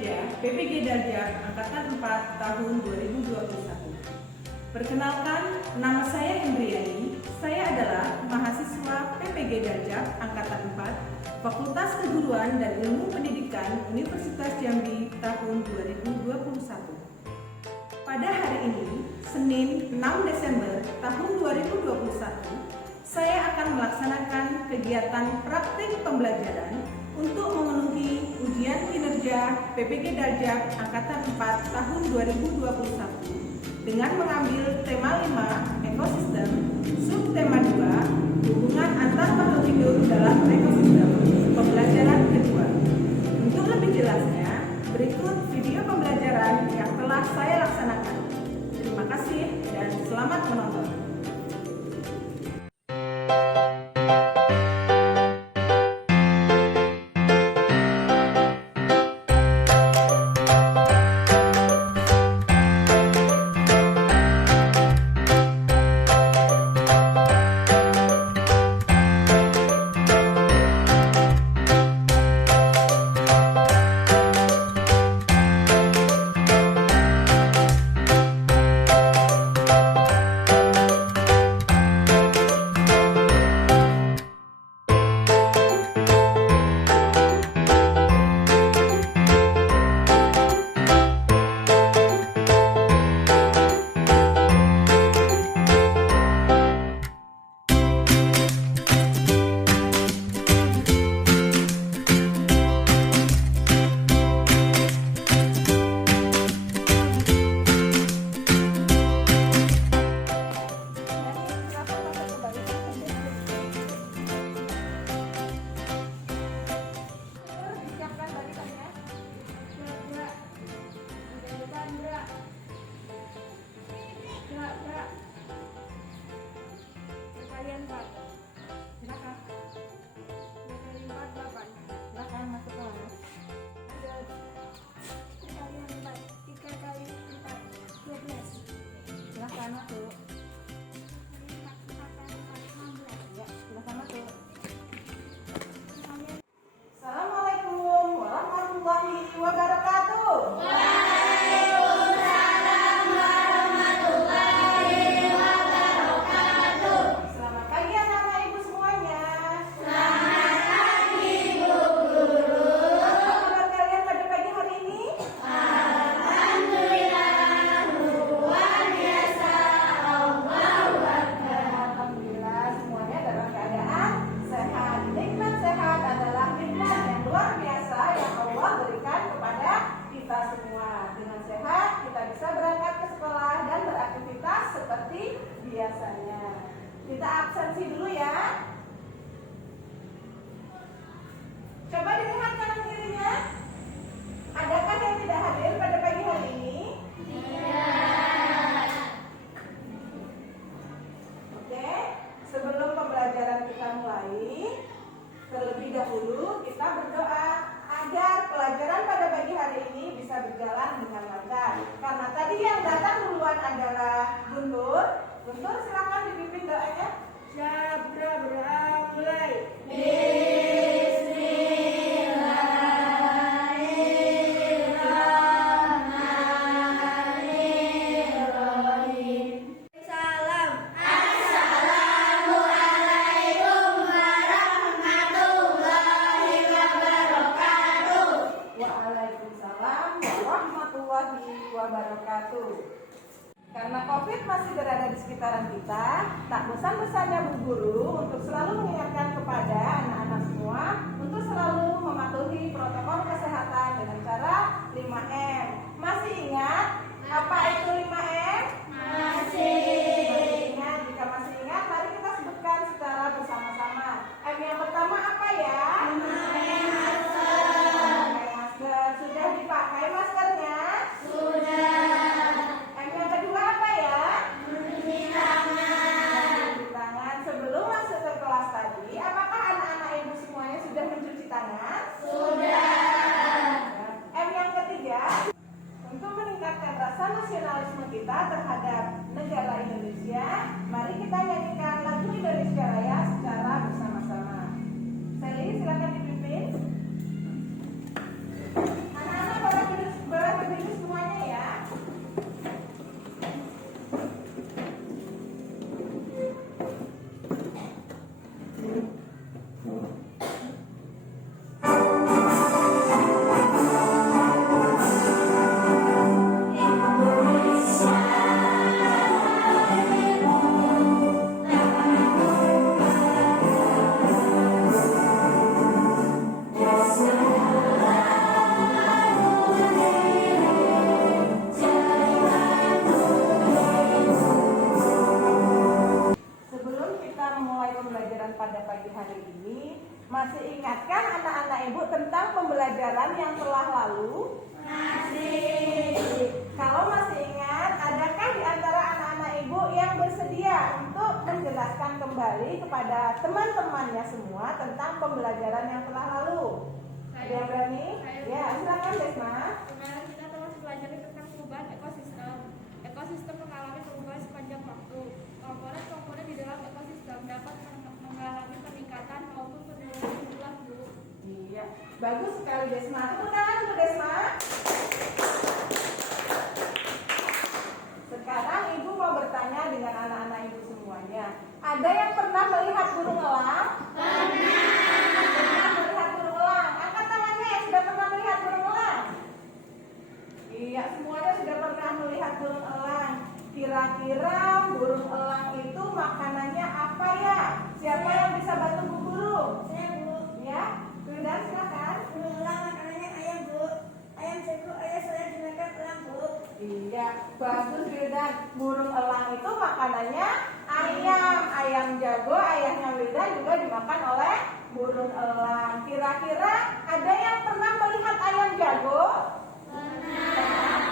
Kinerja PPG Darjab Angkatan 4 tahun 2021. Perkenalkan, nama saya Hendriani. Saya adalah mahasiswa PPG Darjab Angkatan 4, Fakultas Keguruan dan Ilmu Pendidikan Universitas Jambi tahun 2021. Pada hari ini, Senin 6 Desember tahun 2021, saya akan melaksanakan kegiatan praktik pembelajaran untuk memenuhi ujian kinerja PPG Darjab Angkatan 4 tahun 2021 dengan mengambil tema 5 ekosistem, subtema 2 hubungan antar makhluk hidup dalam ekosistem pembelajaran kedua. Untuk lebih jelasnya, berikut video pembelajaran yang telah saya laksanakan. Terima kasih dan selamat menonton. Assalamualaikum warahmatullahi wabarakatuh. Waalaikumsalam warahmatullahi wabarakatuh. Selamat pagi anak-anak ibu semuanya. Selamat pagi Bu Guru. Apa kabar kalian pada pagi hari ini? Alhamdulillah luar biasa. Allahu Akbar. Alhamdulillah semuanya dalam keadaan sehat. Nikmat sehat adalah nikmat yang luar biasa yang Allah berikan kepada kita semua. Dengan sehat kita bisa berangkat ke sekolah dan beraktivitas seperti biasanya. Kita absensi dulu ya. Coba dilihat kanan kirinya. Adakah yang tidak hadir pada pagi hari ini? Oke, sebelum pembelajaran kita mulai, terlebih dahulu kita berdoa agar pelajaran pada pagi hari ini bisa berjalan dengan lancar. Karena tadi yang datang duluan adalah Guntur. Guntur silakan dipimpin doanya. Syabra berdoa mulai. Bismillahirrahmanirrahim. Salam. Assalamualaikum warahmatullahi wabarakatuh. Waalaikumsalam warahmatullahi wabarakatuh. Karena COVID masih berada di sekitaran kita, tak bosan-bosannya Bu Guru untuk selalu mengingatkan kepada anak-anak semua untuk selalu mematuhi protokol kesehatan dengan cara 5M. Masih ingat apa itu 5M? Masih. Ingat, jika masih ingat, mari kita sebutkan secara bersama-sama. M yang pertama apa ya? Memakai masker. Memakai masker. Sudah dipakai maskernya? Sudah. M yang kedua apa ya? Mencuci tangan. Mencuci tangan. Sebelum masuk ke kelas tadi, apakah anak-anak ibu semuanya sudah mencuci tangan? Sudah. M yang ketiga, untuk meningkatkan rasa nasionalisme kita terhadap negara Indonesia, mari kita nyanyikan lagu Indonesia Raya secara bersama-sama. Sally, silakan dipimpin. Anak-anak pada Masih ingatkah anak-anak ibu tentang pembelajaran yang telah lalu? Masih. Kalau masih ingat, adakah di antara anak-anak ibu yang bersedia untuk menjelaskan kembali kepada teman-temannya semua tentang pembelajaran yang telah lalu? Ada yang berani? Ya, silakan Desma. Kemarin kita telah belajar tentang perubahan ekosistem. Ekosistem mengalami perubahan sepanjang waktu. Komponen-komponen di dalam ekosistem dapat mengalami peningkatan maupun penurunan jumlah, Bu. Iya, bagus sekali Desma. Tepuk tangan untuk Desma. Sekarang ibu mau bertanya dengan anak-anak ibu semuanya. Ada yang pernah melihat burung elang? Pernah melihat burung elang. Angkat tangannya yang sudah pernah melihat burung elang. Iya, semuanya sudah pernah melihat burung elang. Kira-kira burung elang itu makanannya apa ya? Siapa yang bisa bantu Bu Guru? Saya, Bu. Ya, sudah silakan. Burung elang makanannya ayam, Bu. Ayam jago, ayam saya dimakan elang, Bu. Iya, bagus Wildan. Burung elang itu makanannya ayam. Ayam jago, ayahnya Wildan juga dimakan oleh burung elang. Kira-kira ada yang pernah melihat ayam jago? Pernah.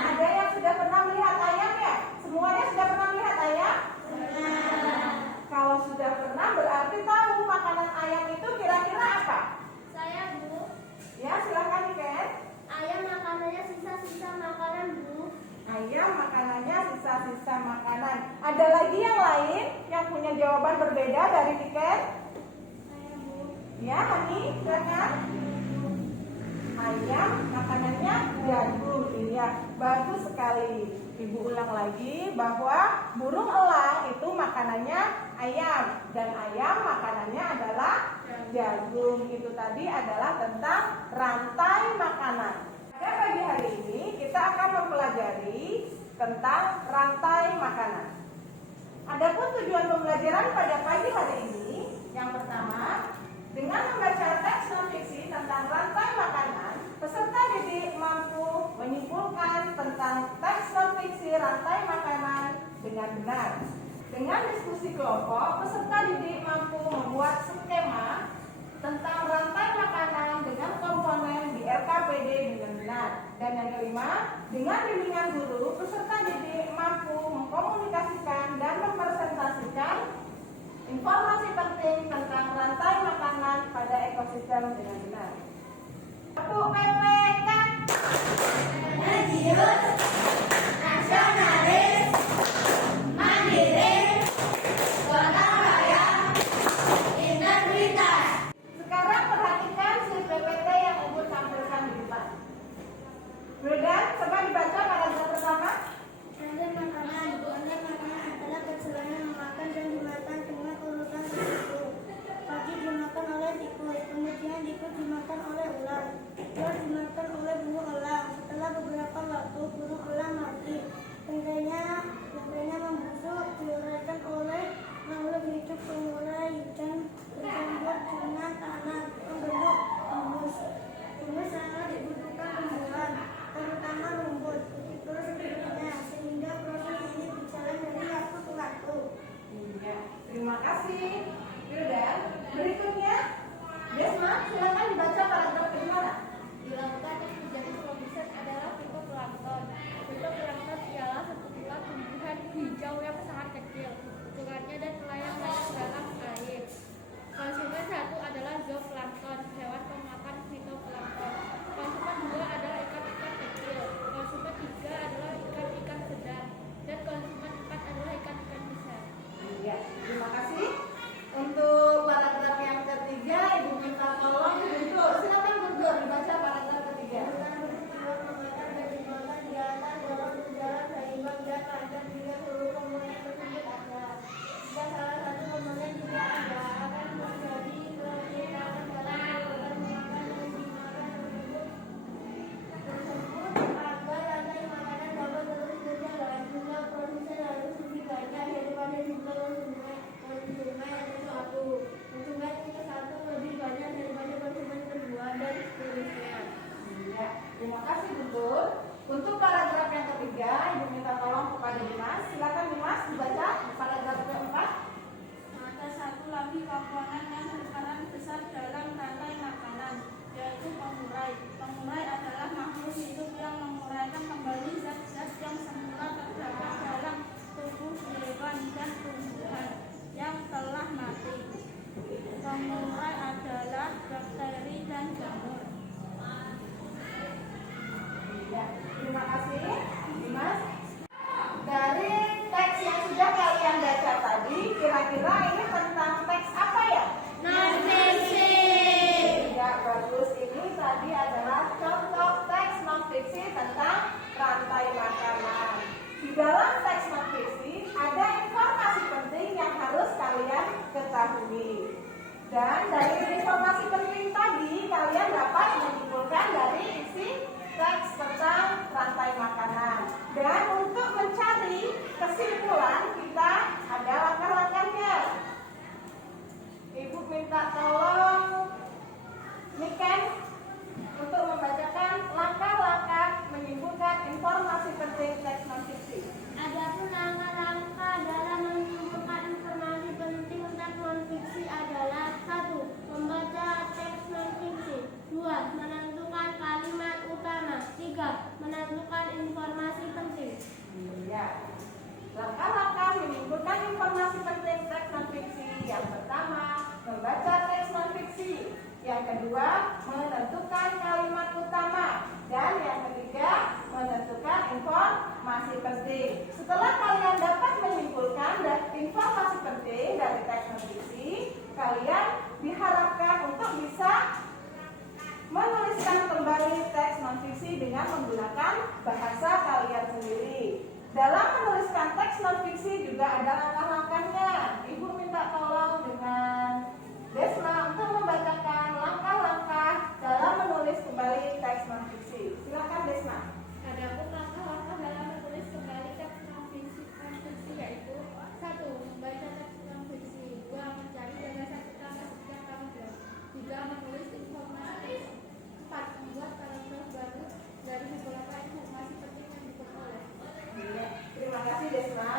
Ada yang sudah pernah melihat ayam ya? Semuanya sudah pernah melihat ayam? Kalau sudah pernah berarti tahu makanan ayam itu kira-kira apa? Saya, Bu. Ya, silakan Niken. Ayam makanannya sisa-sisa makanan, Bu. Ayam makanannya sisa-sisa makanan. Ada lagi yang lain yang punya jawaban berbeda dari Niken? Saya, Bu. Ya, Hani, silakan. Ayam makanannya jagung. Iya, bagus sekali. Ibu ulang lagi bahwa burung elang itu makanannya ayam dan ayam makanannya adalah jagung. Itu tadi adalah tentang rantai makanan. Pada pagi hari ini kita akan mempelajari tentang rantai makanan. Adapun tujuan pembelajaran pada pagi hari ini, yang pertama, dengan membaca teks non-fiksi tentang rantai makanan, peserta didik mampu menyimpulkan tentang teks non-fiksi rantai makanan dengan benar. Dengan diskusi kelompok, peserta didik mampu membuat skema tentang rantai makanan dengan komponen di RKPD dengan benar. Dan yang kelima, dengan bimbingan guru, peserta didik mampu mengkomunikasikan dan mempresentasikan informasi penting tentang rantai makanan pada ekosistem dengan benar. Satu PPK. Religius, nasionalis, mandiri, gotong royong, integritas. Sekarang perhatikan si PPT yang Ibu tampilkan di depan. Wildan, coba dibaca paragraf pertama. Rantai makanan. Rantai makanan adalah perjalanan memakan dan dimakan dengan urutan tertentu. Pagi dimakan oleh tikus, kemudian tikus dimakan oleh ular, ular dimakan oleh burung elang. Setelah diketahui. Dan dari informasi penting tadi, kalian dapat menyimpulkan dari isi teks tentang rantai makanan. Dan untuk mencari kesimpulan, kita ada langkah-langkahnya. Ibu minta tolong Niken untuk membacakan langkah-langkah menyimpulkan informasi penting teks non-fiksi. Adapun langkah-langkah dalam menyimpulkan informasi penting teks non-fiksi adalah: 1. Membaca teks non-fiksi. 2. Menentukan kalimat utama. 3. Menentukan informasi penting. Ya. Langkah-langkah menyimpulkan informasi penting teks non-fiksi. Yang pertama, membaca teks non-fiksi. Yang kedua, menentukan kalimat utama. Dan yang ketiga, menentukan informasi penting. Setelah kalian dapat menyimpulkan informasi penting dari teks non-fiksi, kalian diharapkan untuk bisa menuliskan kembali teks non-fiksi dengan menggunakan bahasa kalian sendiri. Dalam menuliskan teks non-fiksi juga ada langkah-langkahnya. Ibu minta tolong dengan Desma untuk membacakan langkah-langkah dalam menulis kembali teks non-fiksi. Silakan Desma. Adapun langkah-langkah dalam menulis kembali teks non-fiksi yaitu: 1. Membaca teks non-fiksi. 2. Mencari gagasan utama setiap paragraf. 3. Menulis informasi. 4. Membuat paragraf baru dari beberapa informasi penting yang diperoleh. Terima kasih Desma.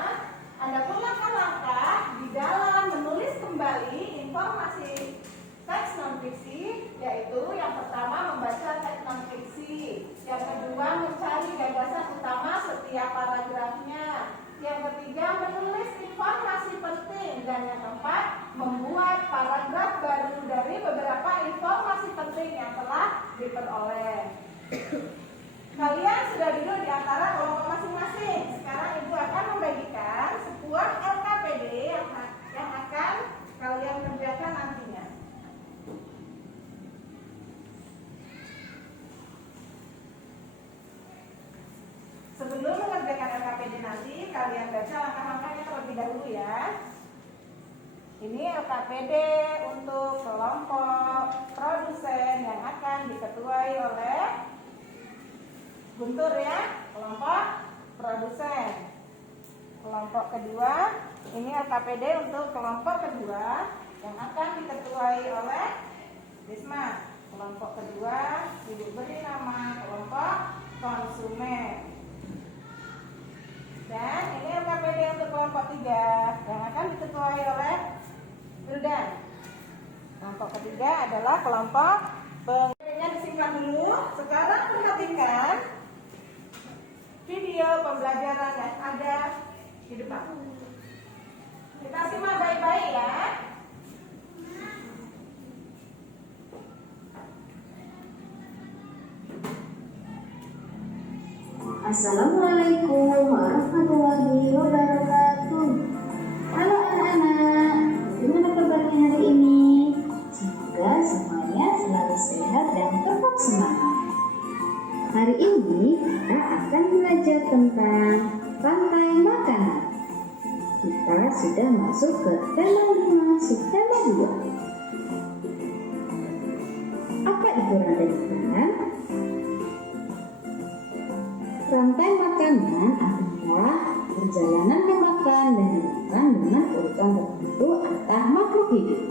Adapun langkah-langkah di dalam menulis kembali informasi teks non-fiksi, yaitu yang pertama membaca teks non-fiksi, yang kedua mencari gagasan utama setiap paragrafnya, yang ketiga menulis informasi penting, dan yang keempat membuat paragraf baru dari beberapa informasi penting yang telah diperoleh. Kalian sudah duduk di antara kelompok masing-masing. Sekarang Ibu akan membagikan sebuah LKPD yang akan kalian kerjakan nantinya. Sebelum mengerjakan LKPD nanti, kalian baca langkah-langkahnya terlebih dahulu ya. Ini LKPD untuk kelompok produsen yang akan diketuai oleh Guntur ya, kelompok produsen. Kelompok kedua, ini LKPD untuk kelompok kedua yang akan diketuai oleh Desma. Kelompok kedua Ibu beri nama kelompok konsumen. Dan ini LKPD untuk kelompok 3 yang akan diketuai oleh Wildan. Kelompok ketiga adalah kelompok pengertiannya disingkat dulu. Sekarang perhatikan video pembelajaran yang ada di depan. Kita simak baik-baik ya. Assalamualaikum warahmatullahi wabarakatuh. Halo anak-anak, bagaimana kabarnya hari ini? Semoga semuanya selalu sehat dan tetap semangat. Hari ini kita akan belajar tentang rantai makanan. Kita sudah masuk ke tema 5 subtema 2. Apa itu rantai makanan? Rantai makanan adalah perjalanan memakan dan dimakan dengan urutan tertentu antar makhluk hidup.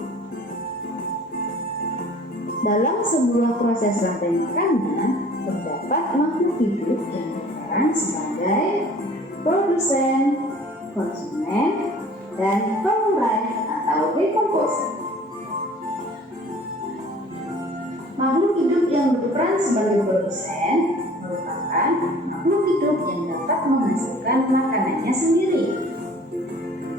Dalam sebuah proses rantai makanan, terdapat makhluk hidup yang berperan sebagai produsen, konsumen, dan pengurai atau decomposer. Makhluk hidup yang berperan sebagai produsen merupakan makhluk hidup yang dapat menghasilkan makanannya sendiri.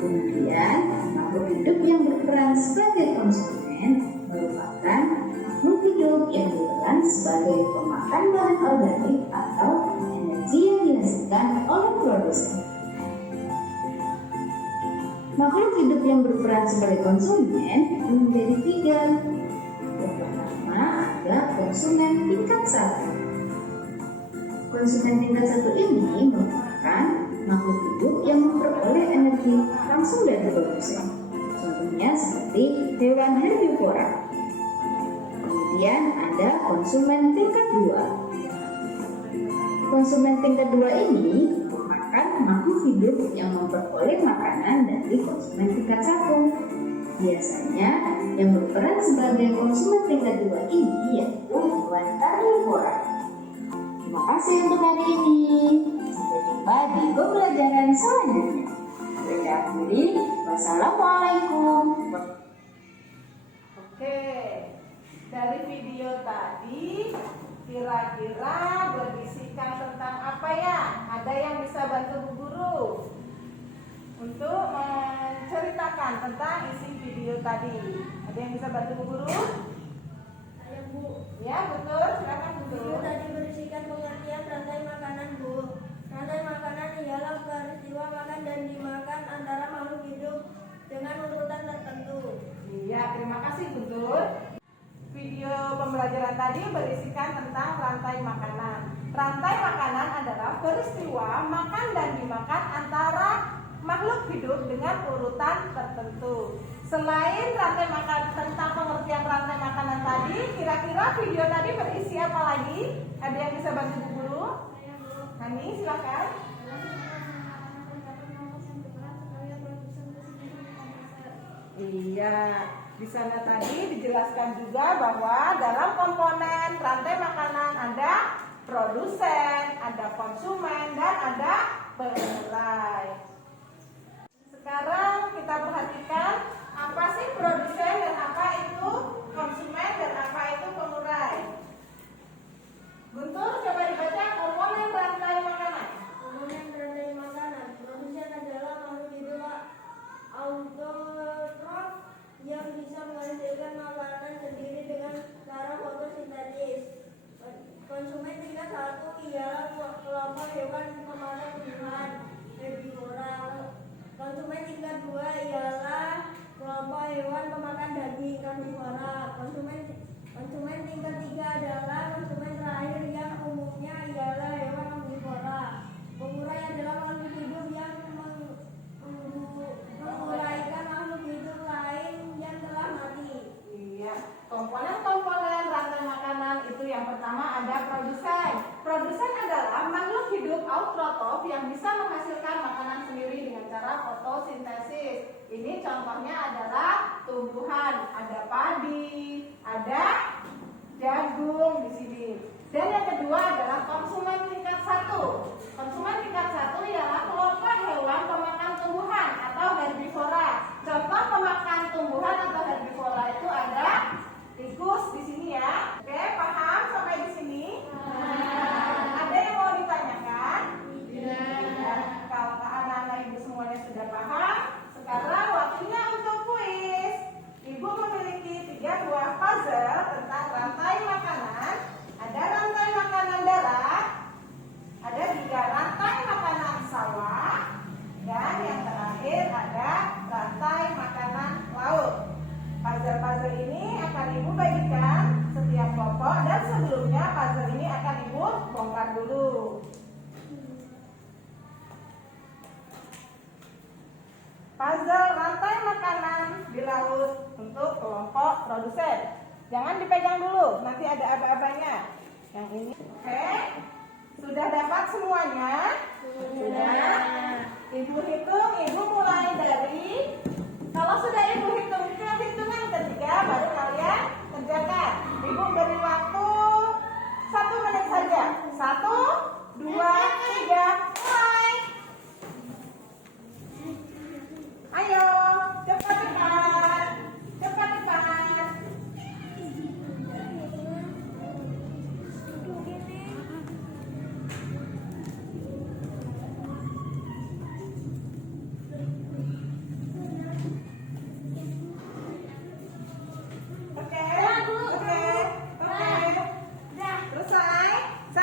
Kemudian, makhluk hidup yang berperan sebagai konsumen merupakan makhluk hidup yang berperan sebagai pemakan bahan organik atau energi yang dihasilkan oleh produsen. Makhluk hidup yang berperan sebagai konsumen menjadi 3. Yang pertama adalah konsumen tingkat 1. Konsumen tingkat 1 ini merupakan makhluk hidup yang memperoleh energi langsung dari produsen. Contohnya contohnya seperti hewan herbivora. Kemudian ada konsumen tingkat 2. Konsumen tingkat 2 ini merupakan makhluk hidup yang memperoleh makanan dari konsumen tingkat 1. Biasanya yang berperan sebagai konsumen tingkat 2 ini yaitu hewan karnivora. Terima kasih untuk hari ini. Sampai jumpa di pembelajaran selanjutnya. Saya akhiri. Wassalamualaikum. Oke, dari video tadi kira-kira berisikan tentang apa ya? Ada yang bisa bantu Bu Guru untuk menceritakan tentang isi video tadi. Ada yang bisa bantu Bu Guru? Saya Bu. Ya, betul. Silakan Bu Video Guru. tadi berisikan pengertian rantai makanan, Bu. Rantai makanan ialah peristiwa makan dan dimakan antara makhluk hidup dengan urutan tertentu. Iya, terima kasih Guntur. Video pembelajaran tadi berisikan tentang rantai makanan. Rantai makanan adalah peristiwa makan dan dimakan antara makhluk hidup dengan urutan tertentu. Selain rantai makan, tentang pengertian rantai makanan tadi, kira-kira video tadi berisi apa lagi? Ada yang bisa bantu Bu Guru? Hani, silakan. Iya, di sana tadi dijelaskan juga bahwa dalam komponen rantai makanan ada produsen, ada konsumen, dan ada pengurai. Sekarang kita perhatikan apa sih produsen dan apa itu konsumen dan apa itu pengurai. Guntur, coba dibaca komponen rantai makanan. Komponen rantai makanan. Produsen adalah makhluk hidup autotrof yang bisa menghasilkan makanan sendiri dengan cara fotosintesis. Konsumen tingkat 1 ialah kelompok hewan pemakan tumbuhan herbivora. Konsumen tingkat 2 ialah kelompok hewan pemakan daging karnivora. Konsumen tingkat 3 adalah konsumen terakhir yang umumnya ialah hewan omnivora. Pengurai adalah makhluk hidup yang menguraikan makhluk hidup lain yang telah mati. Iya, komponen-komponen rantai makanan itu yang pertama ada produsen. Produsen adalah makhluk hidup autotrof yang bisa menghasilkan makanan sendiri dengan cara fotosintesis. Ini contohnya adalah tumbuhan, ada padi, ada jagung di sini. Dan yang kedua adalah konsumen tingkat 1. Konsumen tingkat 1 ialah kelompok hewan pemakan tumbuhan atau herbivora. Contoh pemakan tumbuhan atau herbivora itu ada tikus di sini ya. Oke, paham sampai di sini? Ada yang mau ditanyakan? Tidak. Kalau anak-anak ibu semuanya sudah paham, sekarang waktunya untuk kuis. Ibu memiliki 3 buah puzzle tentang rantai makanan. Ada rantai makanan darat, ada 3 rantai makanan sawah, dan yang terakhir ada rantai makanan laut. Puzzle-puzzle ini akan ibu bagikan setiap kelompok, dan sebelumnya puzzle ini akan ibu bongkar dulu. Puzzle rantai makanan di laut untuk kelompok produsen. Jangan dipegang dulu, nanti ada aba-abanya. Yang ini, oke? Sudah dapat semuanya? Sudah. Ibu hitung, ibu mulai dari, kalau sudah ibu hitung ke hitungan ketiga, baru kalian kerjakan. Ibu beri waktu 1 menit saja. 1, 2, 3, mulai. Ayo, cepat-cepat. Cepat-cepat. Oke. Selesai. 1.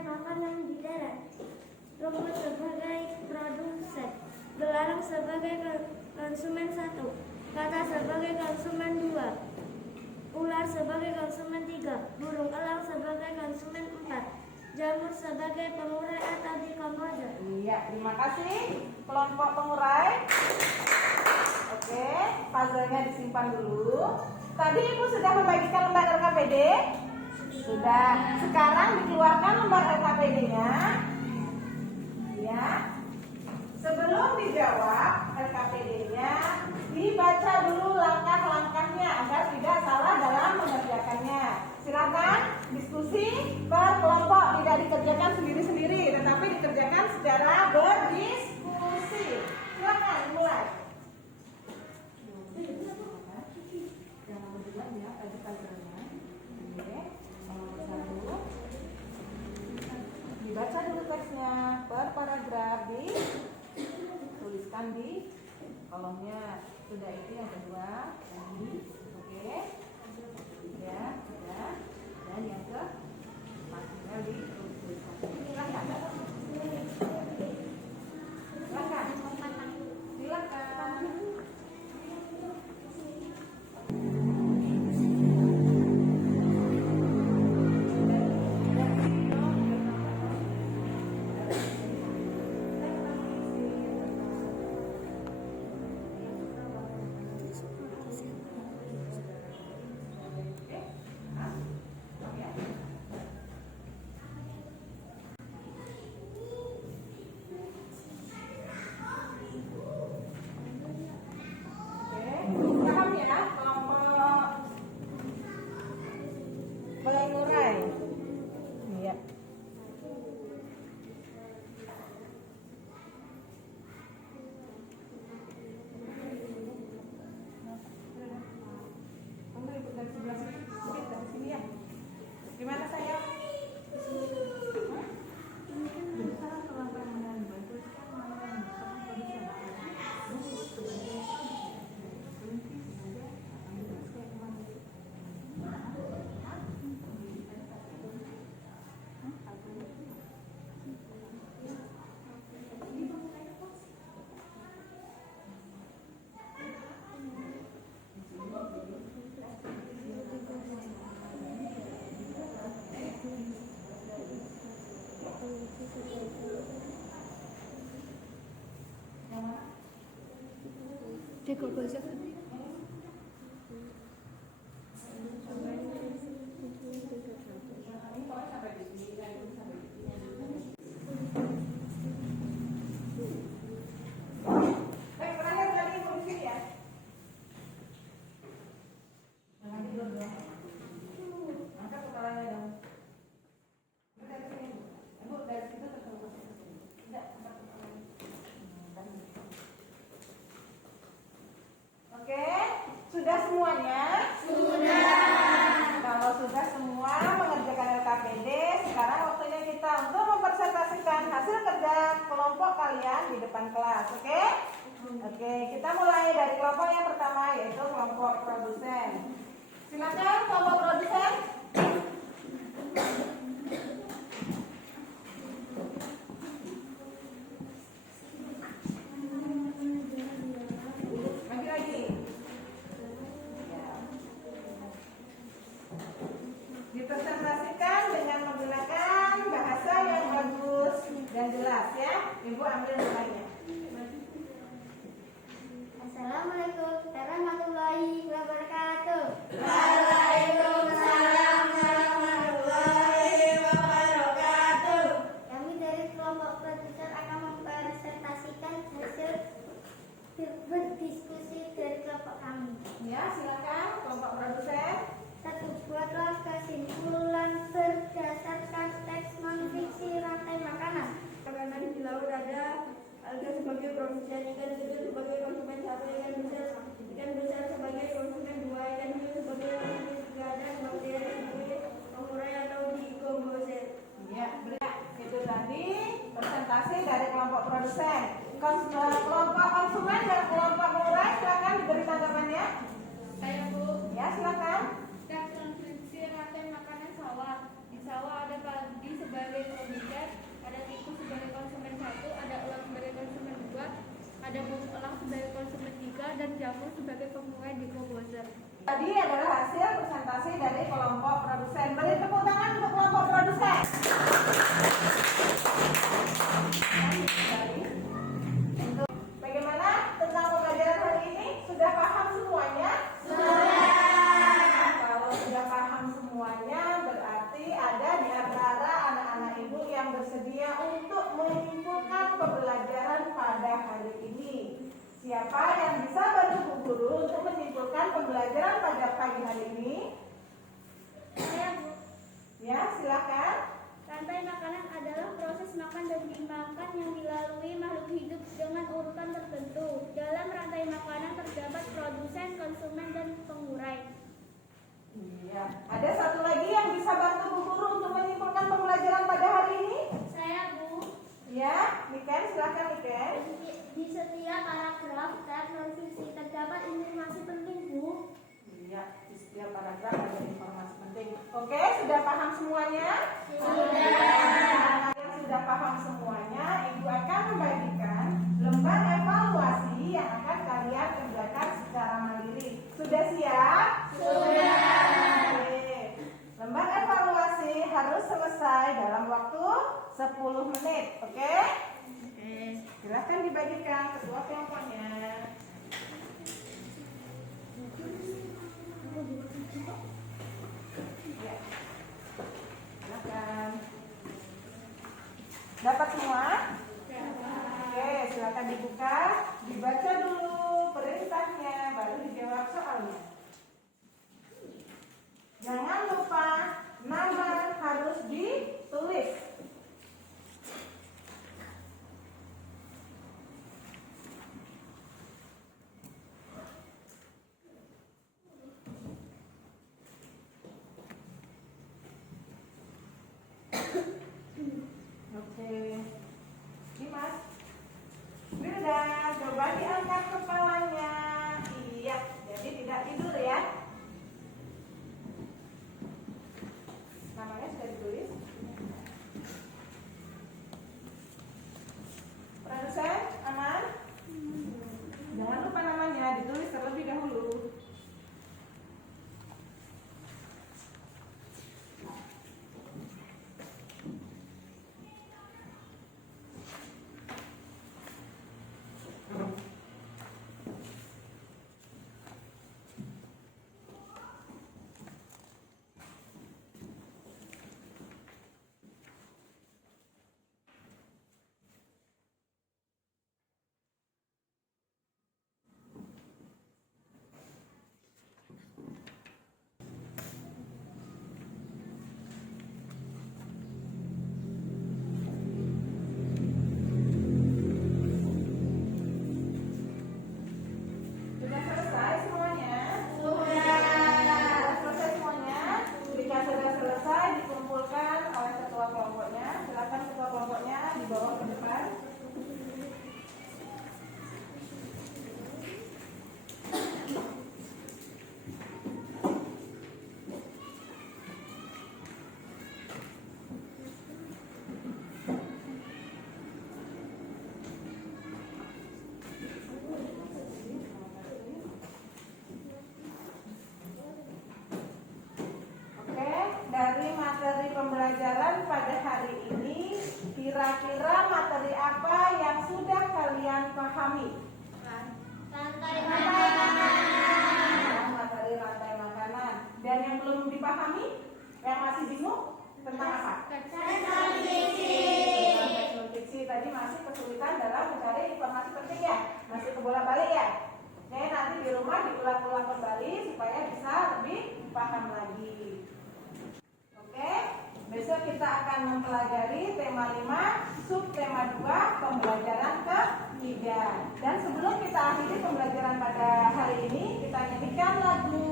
makanan di darat. Rumput sebagai produsen. Belarang sebagai konsumen 1. Kata sebagai konsumen 2. Ular sebagai konsumen 3. Burung elang sebagai konsumen 4. Jamur sebagai pengurai atau dekomposer. Iya, terima kasih kelompok pengurai. Oke, puzzle-nya disimpan dulu. Tadi Ibu sudah membagikan lembar LKPD? Sudah. Sekarang dikeluarkan lembar LKPD-nya. Ya. Sebelum dijawab LKPD-nya, dibaca dulu langkah-langkahnya agar tidak salah dalam mengerjakannya. Silakan diskusi per kelompok, tidak dikerjakan sendiri-sendiri, tetapi dikerjakan secara berdiskusi. Silakan mulai. Jangan berdebat ya, puzzle-nya. Oke, nomor 1. Dibaca dulu teksnya per paragraf, dituliskan di kolomnya. Sudah, itu yang kedua. Oke. Ya, sudah. Dan yang ke masuknya dituliskan. Silakan. Paham ya, kelompok pengurai. Iya. Kamu ikut dari sebelah sini, sedikit dari sini ya. Gimana saya? Oke, sudah semuanya? Sudah. Kalau sudah semua mengerjakan LKPD, sekarang waktunya kita untuk mempresentasikan hasil kerja kelompok kalian di depan kelas, oke? Oke, kita mulai dari kelompok yang pertama, yaitu kelompok produsen. Silakan kelompok produsen. Lagi-lagi. Dipresentasikan dengan menggunakan bahasa yang bagus dan jelas ya. Ibu ambil namanya. Assalamualaikum warahmatullahi wabarakatuh. Waalaikumsalam warahmatullahi wabarakatuh. Kami dari kelompok produser akan mempresentasikan hasil berdiskusi dari kelompok kami. Ya, silakan kelompok produsen. 1. Buatlah kesimpulan berdasarkan teks non-fiksi rantai makanan. Makanan di laut ada tadi adalah hasil presentasi dari kelompok produsen. Beri tepuk tangan untuk kelompok produsen. Untuk bagaimana tentang pembelajaran hari ini? Sudah paham semuanya? Kalau sudah paham semuanya, berarti ada di antara anak-anak ibu yang bersedia untuk menyimpulkan pembelajaran pada hari ini. Siapa yang bisa bantu Bu Guru untuk menyimpulkan pembelajaran pada pagi hari ini? Saya, Bu. Ya, silakan. Rantai makanan adalah proses makan dan dimakan yang dilalui makhluk hidup dengan urutan tertentu. Dalam rantai makanan terdapat produsen, konsumen, dan pengurai. Iya. Ada satu lagi yang bisa bantu Bu Guru untuk menyimpulkan pembelajaran pada hari ini? Saya, Bu. Ya, Niken, silakan Niken. Di setiap paragraf teks revisi terdapat informasi penting, Bu. Iya, di setiap paragraf ada informasi penting. Oke, sudah paham semuanya? Sudah. Yang sudah paham semuanya, Ibu akan membagikan lembar evaluasi yang akan kalian kerjakan secara mandiri. Sudah siap? Sudah. Oke. Lembar evaluasi harus selesai dalam waktu 10 menit, oke? Silahkan dibagikan ketua kelompoknya. Ya. Silakan. Dapat semua? Oke, silakan dibuka, dibaca dulu perintahnya, baru dijawab soalnya. Jangan lupa nama harus ditulis. Oke, Dimas, Wilda, coba diangkat kepalanya. Iya, jadi tidak tidur ya. Namanya sudah ditulis. Produsen, aman? Jangan lupa namanya ditulis terlebih dahulu. Sudah selesai semuanya? Sudah selesai semuanya? Jika sudah selesai, dikumpulkan oleh ketua kelompoknya. Silakan ketua kelompoknya dibawa ke depan. Oke, dari materi pembelajaran pada hari ini, kira-kira materi apa yang sudah kalian pahami? Rantai Ya, materi rantai makanan. Dan yang belum dipahami, yang masih bingung tentang apa? Tentang nutrisi. Tadi masih kesulitan dalam mencari informasi penting ya, masih kebolak-balik ya. Oke, nanti di rumah diulang-ulang kembali supaya bisa lebih paham lagi. Oke, besok kita akan mempelajari tema 5, subtema 2, pembelajaran ke-3. Dan sebelum kita akhiri pembelajaran pada hari ini, kita nyanyikan lagu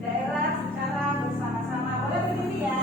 daerah secara bersama-sama. Boleh berdiri ya?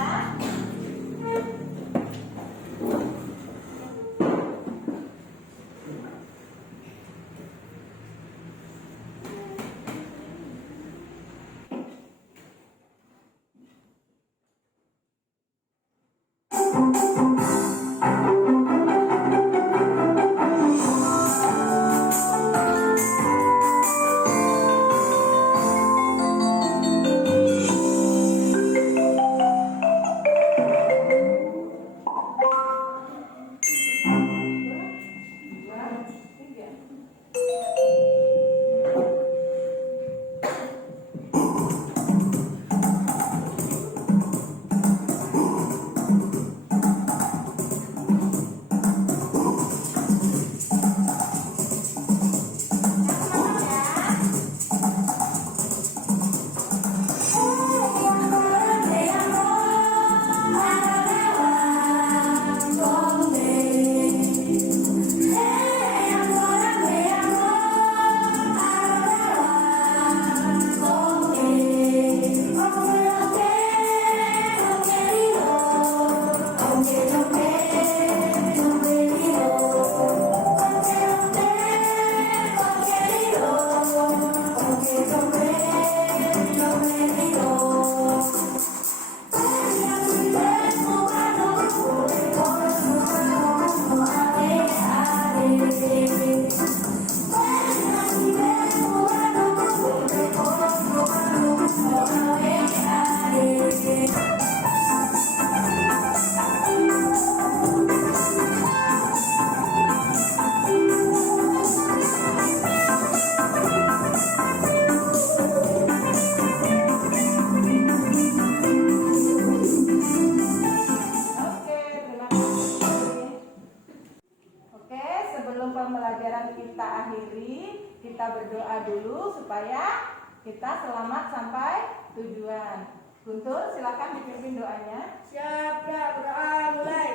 akhiri, kita berdoa dulu supaya kita selamat sampai tujuan. Guntur, silakan dipimpin doanya. Siap, berdoa mulai.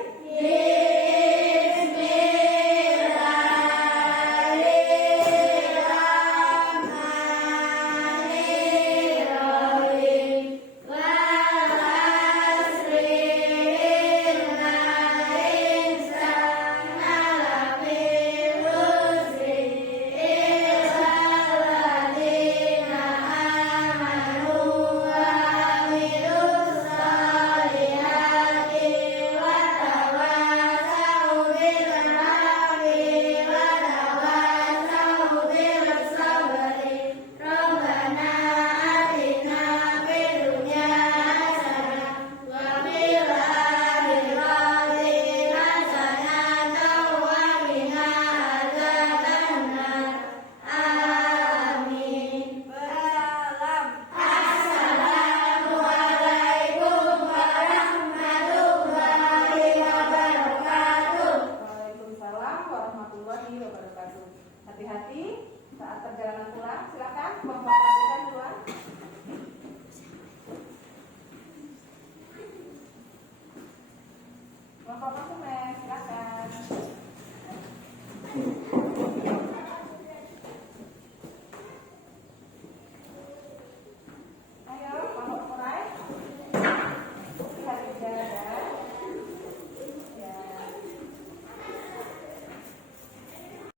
Waalaikumsalam warahmatullahi wabarakatuh. Hati-hati saat perjalanan pulang. Silakan Bapak lanjutkan pulang. Bapak konsumen.